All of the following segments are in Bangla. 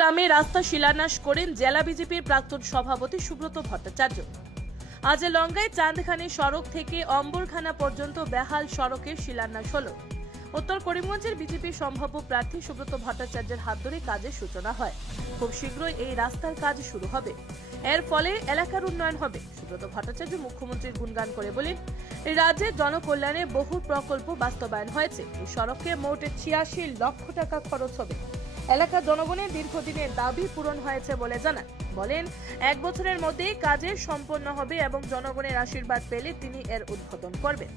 গ্রামে রাস্তা শিলান্যাস করেন জেলা বিজেপির প্রাক্তন সভাপতি সুব্রত ভট্টাচার্য। আজ লঙ্গায় চাঁদখানি সড়ক থেকে অম্বরখানা পর্যন্ত বেহাল সড়কের শিলান্যাস হলো। উত্তর করিমগঞ্জের বিজেপির সম্ভাব্য প্রার্থী সুব্রত ভট্টাচার্যের হাত ধরে কাজের সূচনা হয়। খুব শীঘ্রই এই রাস্তার কাজ শুরু হবে। এর ফলে এলাকার উন্নয়ন হবে। সুব্রত ভট্টাচার্য মুখ্যমন্ত্রীর গুণগান করে বলেন, রাজ্যে জনকল্যাণে বহু প্রকল্প বাস্তবায়ন হয়েছে। এই সড়কে মোট ৮৬ লক্ষ টাকা খরচ হবে। এলাকার জনগণের দীর্ঘদিনের দাবি পূরণ হয়েছে বলে জানান। বলেন, ১ বছরের মধ্যেই কাজের সম্পন্ন হবে এবং জনগণের আশীর্বাদ পেলে তিনি এর উদ্বোধন করবেন।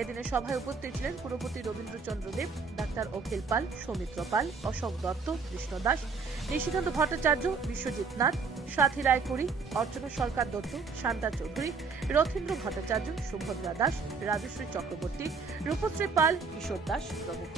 এদিনে সভায় উপস্থিত ছিলেন পুরপতি রবীন্দ্রচন্দ্র দেব, ডাক্তার অখিল পাল, সৌমিত্র পাল, অশোক দত্ত, কৃষ্ণ দাস, নিশিকান্ত ভট্টাচার্য, বিশ্বজিৎ নাথ, সাথী রায়পুরী, অর্চনা সরকার দত্ত, শান্তা চৌধুরী, রথীন্দ্র ভট্টাচার্য, সুভদ্রা দাস, রাজশ্রী চক্রবর্তী, রূপশ্রী পাল, কিশোর দাস প্রমুখ।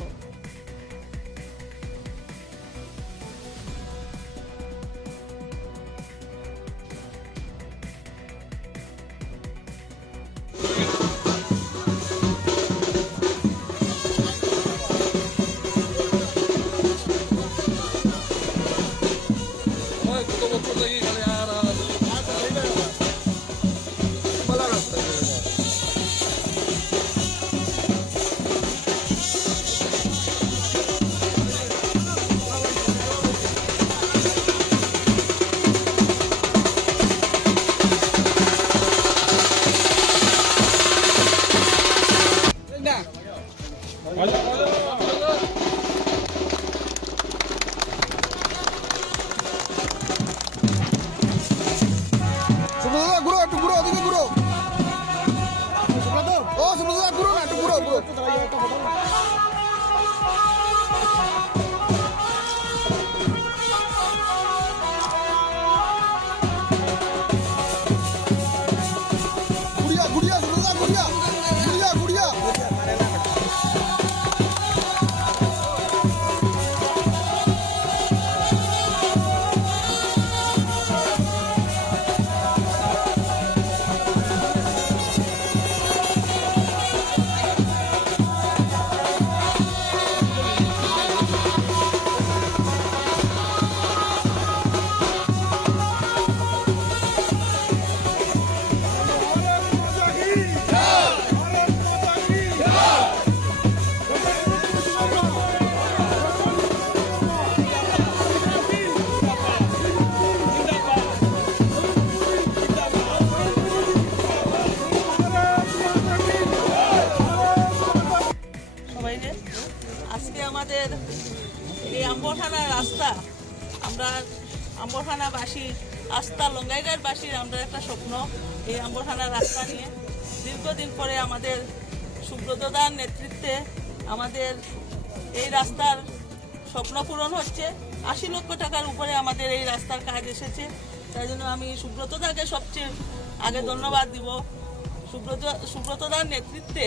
আজকে আমাদের এই আম্বরখানা রাস্তা, আমরা আম্বরখানাবাসীর আস্থা, লঙ্গাইগাঁওবাসীর আমরা একটা স্বপ্ন, এই আম্বরখানা রাস্তা নিয়ে দীর্ঘদিন পরে আমাদের সুব্রতদার নেতৃত্বে আমাদের এই রাস্তার স্বপ্ন পূরণ হচ্ছে। ৮০ লক্ষ টাকার উপরে আমাদের এই রাস্তার কাজ এসেছে। তাই জন্য আমি সুব্রতদাকে সবচেয়ে আগে ধন্যবাদ দিব। সুব্রতদার নেতৃত্বে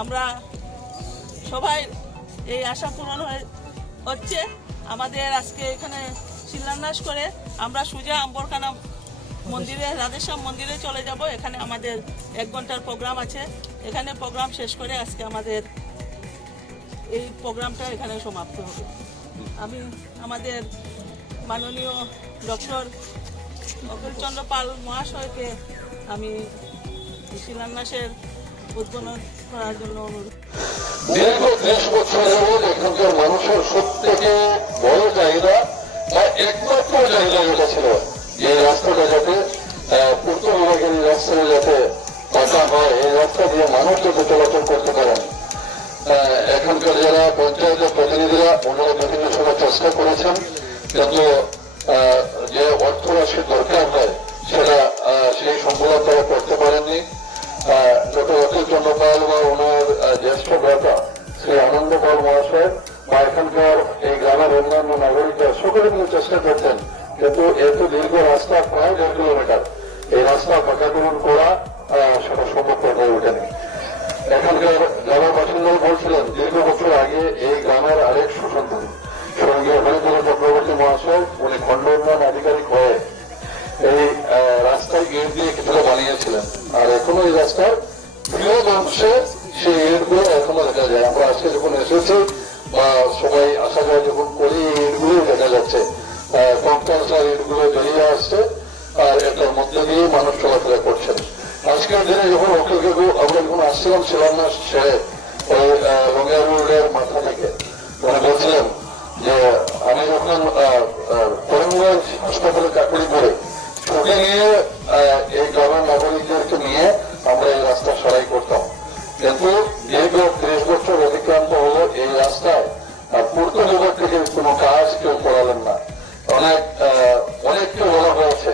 আমরা সবাই এই আশা পূরণ হচ্ছে। আমাদের আজকে এখানে শিলান্যাস করে আমরা সোজা আম্বরখানা মন্দিরে, রাধেশ্যাম মন্দিরে চলে যাব। এখানে আমাদের 1 ঘন্টার প্রোগ্রাম আছে। এখানে প্রোগ্রাম শেষ করে আজকে আমাদের এই প্রোগ্রামটা এখানে সমাপ্ত হবে। আমি আমাদের মাননীয় ডক্টর অখিলচন্দ্র পাল মহাশয়কে আমি শিলান্যাসের উদ্বোধন করার জন্য অনুরোধ। দীর্ঘ 30 বছর যাবৎ এখানকার মানুষের সবথেকে বড় চাহিদা বা একমাত্র চাহিদা যেটা ছিল, যে রাস্তাটা যাতে পূর্ত বিভাগের এই রাস্তাটা যাতে পাকা হয়, এই রাস্তা দিয়ে মানুষ যাতে চলাচল করতে পারেন। এখানকার যারা পঞ্চায়েতের প্রতিনিধিরা, ওনারা বিভিন্ন সময় চেষ্টা করেছেন, কিন্তু যে অর্থ রাশির দরকার হয় সেটা সেই সম্পূর্ণ তারা করতে পারেননি। ডক্টর অখিলচন্দ্র পাল বা ওনার জ্যেষ্ঠ ভ্রাতা শ্রী আনন্দ পাল মহাশয় বা এখানকার এই গ্রামের অন্যান্য নাগরিকরা সকলে মিলে চেষ্টা করছেন, কিন্তু এত দীর্ঘ রাস্তা, প্রায় 1.5 কিলোমিটার, এই রাস্তা পাকাকরণ করা সেটা সম্ভব হয়ে ওঠেনি। এখানকার গ্রামের বাসিন্দারা বলছিলেন, দীর্ঘ বছর আগে এই গ্রামের আরেক সুসন্তান স্বর্গীয় হরিধর চক্রবর্তী মহাশয়, উনি খণ্ড উন্নয়ন আধিকারিক হয়ে এই রাস্তায় গেট দিয়ে কিছুটা বানিয়েছিলেন। আর এখনো এই রাস্তার বৃহৎ অংশে সেই গেটগুলো এখনো দেখা যায়। আমরা আজকে যখন এসেছি বা সবাই আসা যায় যখন করি, এই গেটগুলো দেখা যাচ্ছে। কঙ্কাল ইটগুলো বেরিয়ে আসছে, আর এটার মধ্যে দিয়ে মানুষ চলাফেরা করছেন। আজকের দিনে যখন অখিলকে আমরা যখন আসছিলাম শিলান্যাস ছেড়ে ওই রঙিয়া রোডের মাথা থেকে, উনি বলছিলেন যে আমি যখন করিমগঞ্জ হাসপাতালে চাকরি করে ছুটে গিয়ে এই গ্রামের নাগরিকদেরকে নিয়ে আমরা এই রাস্তা সারাই করতাম, কিন্তু দীর্ঘ 30 বছর অতিক্রান্ত হলো এই রাস্তায় পূর্ত বিভাগ থেকে কোনো কাজ কেউ করালেন না। অনেককে বলা হয়েছে,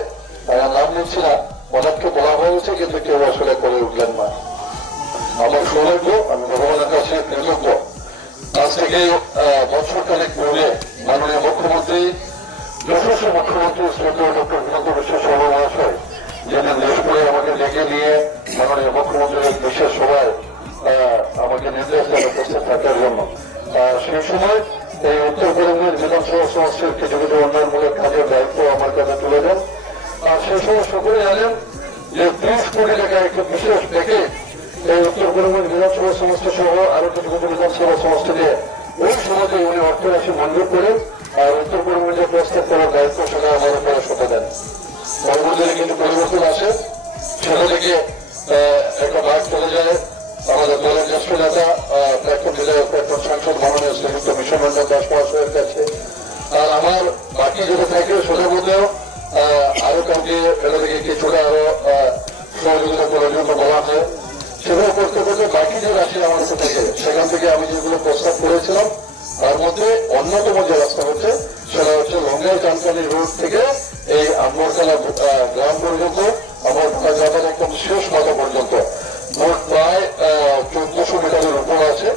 নাম নিচ্ছি না, অনেককে বলা হয়েছে, কিন্তু কেউ আসলে করে উঠলেন না। আমার সৌভাগ্য, আমি ভগবানের কাছে কৃতজ্ঞ, আজ থেকে বছরখানেক পূর্বে মাননীয় মুখ্যমন্ত্রী, যশস্বী মুখ্যমন্ত্রী শ্রদ্ধেয় ডক্টর হিমন্ত বিশ্ব শর্মা মহাশয় যেদিন দেশপুরে আমাকে ডেকে নিয়ে মাননীয় মুখ্যমন্ত্রীর বিশেষ সভায় আমাকে নির্দেশ দেন উপস্থিত থাকার জন্য, সেই সময় এই উত্তর করিমগঞ্জ বিধানসভা সমষ্টির কিছু কিছু উন্নয়নমূলক কাজের দায়িত্ব আমার কাছে তুলে দেন। আর সেই সময় সকলে জানেন যে 30 কোটি টাকা একটা বিশেষ প্যাকেজ এই উত্তর করিমগঞ্জ বিধানসভা সমষ্টি সহ আরো কিছু কিছু বিধানসভা সমষ্টি দিয়ে ওই সময়তে উনি অর্থ রাশি মঞ্জুর করেন, আর উত্তর করিমগঞ্জের প্রস্তাব করার দায়িত্ব সেটা আমার উপরে সঁপে দেন। পরবর্তীতে কিন্তু পরিবর্তন আসে, সেটা থেকে একটা ভাগ চলে যায় আমাদের দলের জ্যেষ্ঠ নেতা প্রাক্তন বিধায়ক প্রাক্তন সাংসদ মাননীয় শ্রীযুক্ত বিশ্বরঞ্জন দাস মহাশয়ের কাছে, আর আমার বাকি যেটা থাকে সেটার মধ্যেও আরো কাউকে এটা থেকে কিছুটা আরো সহযোগিতা করার জন্য বলা হয়। সেগুলো করতে করতে বাকি যে রাশি আমার কাছে থাকে সেখান থেকে আমি যেগুলো প্রস্তাব করেছিলাম তার মধ্যে অন্যতম যে রাস্তা হচ্ছে সেটা হচ্ছে লঙ্গাই চানকানি রোড থেকে এই আম্বরতলা গ্রাম পর্যন্ত আমার যাতায়াত একদম শেষ মাথা পর্যন্ত মোট প্রায় 1400 মিটারের উপর আছে,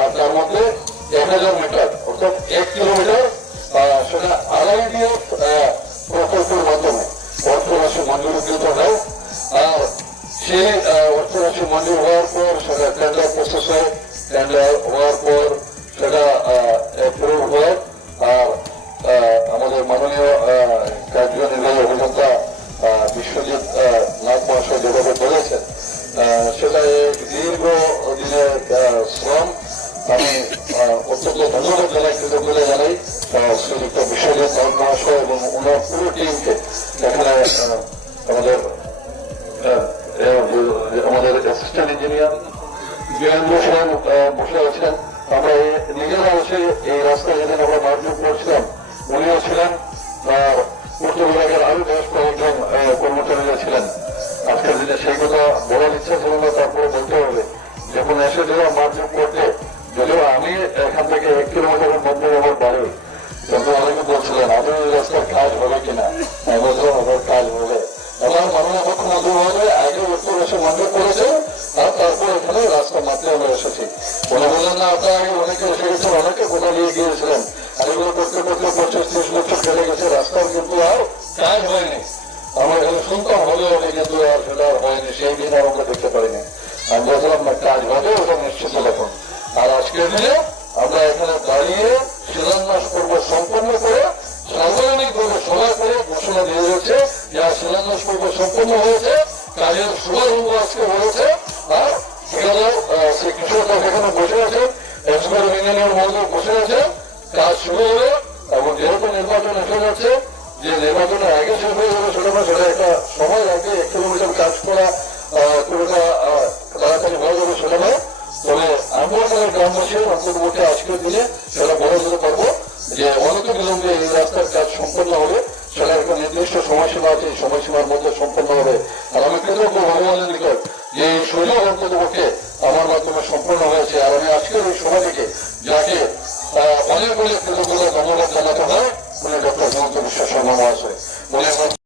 আর তার মধ্যে 1000 মিটার অর্থাৎ 1 কিলোমিটার সেটা আড়াইডিয়া প্রকল্পের মাধ্যমে অর্থরাশি মঞ্জুরিকৃত হয়। আর সেই অর্থরাশি মঞ্জুর হওয়ার পর সেটা টেন্ডার প্রসেস হয়, টেন্ডার হওয়ার পর সেটা অ্যাপ্রুভ হয়, আর আমাদের মাননীয় কার্যনির্বাহী অভিযন্তা বিশ্বজিৎ নাথ মহাশয় যেভাবে বলেছেন সেটা দীর্ঘ দিনের শ্রম। আমি অত্যন্ত ধন্যবাদ জানাই, কৃতজ্ঞতা জানাই শ্রীযুক্ত বিশ্বজিৎ নাথ মহাশয় এবং ওনার পুরো টিমকে। এখানে আমাদের অ্যাসিস্ট্যান্ট ইঞ্জিনিয়ার বীরেন্দ্র সেন বসে আছেন। আমরা নিজেরা বসে এই রাস্তায় যেদিন আমরা মারধর করছিলাম উনিও ছিলেন, আর পূর্ত বিভাগের আরো বেশ কয়েকজন কর্মচারীরা ছিলেন। আজকের দিনে সেই কথা বলার ইচ্ছা ছিল না, তারপরে বলতে হবে যখন এসেছিলাম মারধর করতে, যদিও আমি এখান থেকে 1 কিলোমিটারের মধ্যে আমার বাড়ি, কিন্তু অনেকে বলছিলেন আমি এই রাস্তার কাজ হবে কিনা, আমি বলছিলাম আমার কাজ হবে। আমার মাননীয় মুখ্যমন্ত্রী মহোদয় আগে উত্তর এসে মঞ্জুর করেছে, আর তারপর এখানে রাস্তা মাত্রে আমরা এসেছি। উনি বললেন না আপনারা আগে অনেকে এসে গেছেন, অনেকে কোথাও নিয়ে গিয়েছিলেন, আর এগুলো করতে করতে 25-30 বছর চলে গেছে, রাস্তার কিন্তু আর কাজ হয়নি। আমরা এখানে শুনতাম হলে হবে, কিন্তু আর সেটা হয়নি, সেই দিন আর আমরা দেখতে পারিনি। আমি বলছিলাম না কাজ হবে, ওটা নিশ্চিত দেখুন। আর আজকের দিনে আমরা এখানে দাঁড়িয়ে শিলান্যাস পর্ব সম্পন্ন করে সাংবিধানিকভাবে সভা করে ঘোষণা দিয়ে যাচ্ছে যে শিলান্যাস পর্ব সম্পন্ন হয়েছে, কাজের শুভারম্ভ আজকে হয়েছে। আর সেখানে সে কৃষকরা সেখানে বসে আছে, এক্সপার্ট ইঞ্জিনিয়ার মহোদয় বসে আছে, কাজ শুরু হবে। এবং যেহেতু নির্বাচন এসে যাচ্ছে, যে নির্বাচনের আগে শেষ হয়ে যাবে সেটা না, সেটা একটা সময় আগে 1 কিলোমিটার কাজ করা পুরোটা তাড়াতাড়ি হয়ে যাবে সেটা নয়। তবে আমরা গ্রামবাসীর অন্তর্বর্তী আজকের দিনে সেটা বলে দিতে পারবো যে অনত বিলম্বে এই রাস্তার কাজ সম্পন্ন হবে, সেটা একটা নির্দিষ্ট সময়সীমা আছে, এই সময়সীমার মধ্যে সম্পন্ন হবে। আর আমি কৃতজ্ঞ ভগবানের নিকট যে এই সুযোগ অন্ততপক্ষে আমার মাধ্যমে সম্পন্ন হয়েছে। আর আমি আজকের এই সময় থেকে যাকে অনেক অনেক কৃতজ্ঞতা ধন্যবাদ জানাতে হয় উনি ডক্টর হিমন্ত বিশ্ব শর্মা মহাশয়।